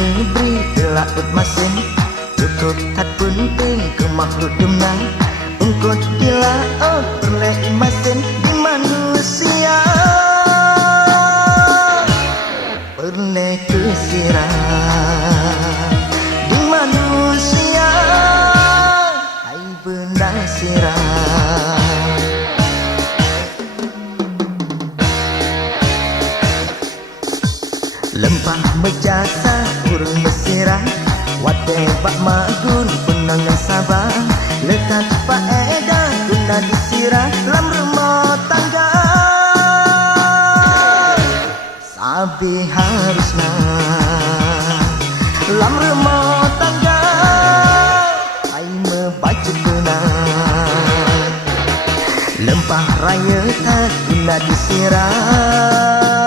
negeri kelakut masin cukup tak penting ke makhluk dunia engkau dilaut perleh masin di manusia perleh kesirah di manusia hai benda sirah lempah berjasa urung bersirah wadai bak magun penangan sabar letak faedah guna disirah dalam rumah tangga sabi harusnya dalam rumah tangga hai membaca benar lempah raya tak guna disirah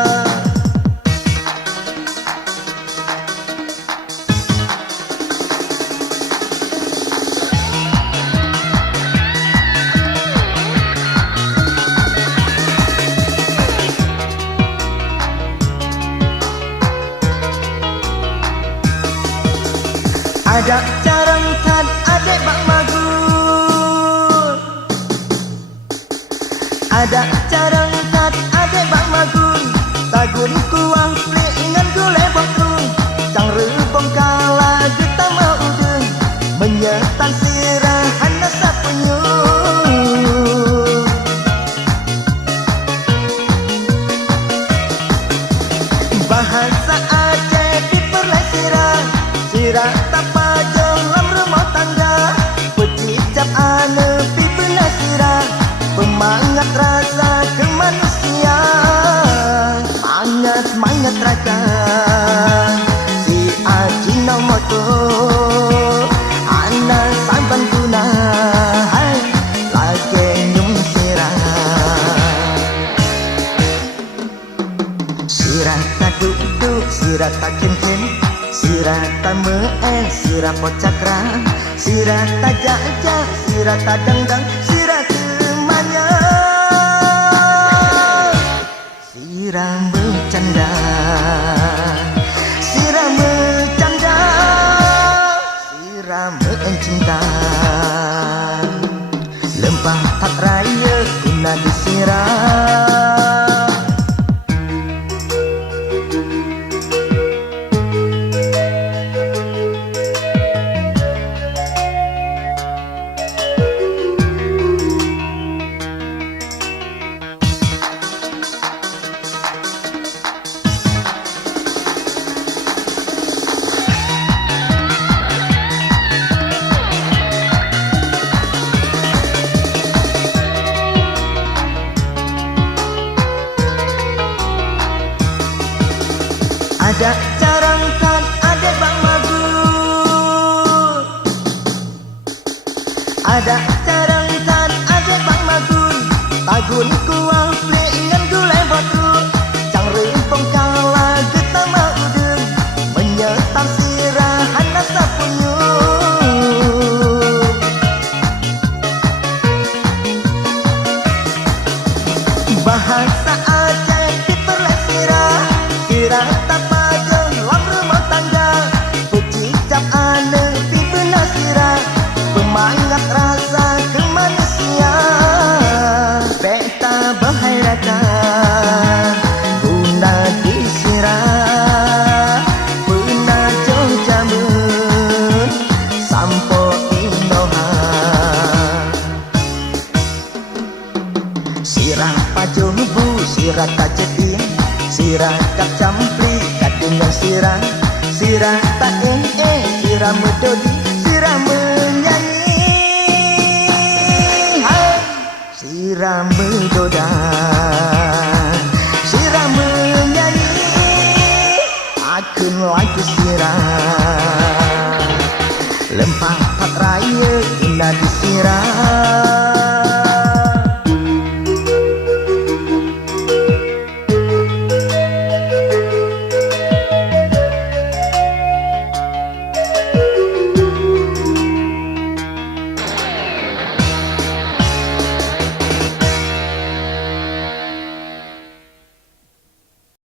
ada carang tan adek bak magun ada carang tan adek bak magun tagun kuang peringan gulai bokung cang rebong kala kita mau udeng menyetan sirah hana sapenyung bahasa Aceh diperlai sirah sirah tak semangat rasa ke manusia semangat rasa si Ajinomoto anak saban guna hai lagi nyum sirah sirah tak duduk sirah tak ken-ken sirah tak me-eh sirah pocakra sirah tak jajah sirah tak dangdang sirah sirah bercanda sirah bercanda sirah mencinta lempah tak raya guna disirah ada carang tan adek bak magun ada carang tan adek bak magun tagun kuang peringan gulai batu cang rempong kala kita mau udeng menyetam sirah hana sapenyung bahasa Aceh diperlai sirah sirah tak semangat rasa ke manusia peta berhairatan guna disirah pernah jauh jamun sampo inoha sirah pajubu sirah tak jeti sirah tak campli kadungan sirah sirah tak sirah medodi sirah menyanyi sirah mendoda sirah menyanyi akan lagu sirah lempah tak raya guna disirah